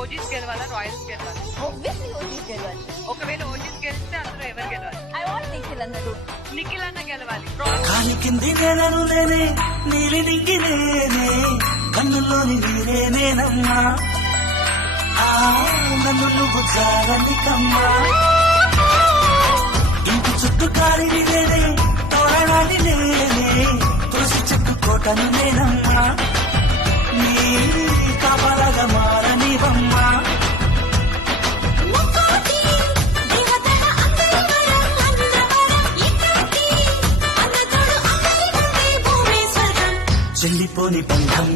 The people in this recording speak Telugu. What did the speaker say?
ఓజీస్ గెలవాలా రాయల్స్ గెలవాలా? ఆబ్వియస్లీ ఓజీస్ గెలవాలి. ఒకవేళ ఓజీస్ గెలిస్తే అందులో ఎవరు గెలవాలి? ఐ వాంట్ నిఖిల్ అన్నట్టు. నిఖిల్ అన్న గెలవాలి. కాలి కింది నేలను నేనే నీలి నింగి నేనే కన్నుల్లోని నీరే నేనమ్మా నన్ను నువ్వు జాగని కమ్మా ఇంటి చుట్టూ కాలిని నేనే తోరణాన్ని నేనే తులసి చెట్టు కోటను నేనమ్మా నీ కాపలాగా మారనివమ్మా చెల్లిపోని బంధం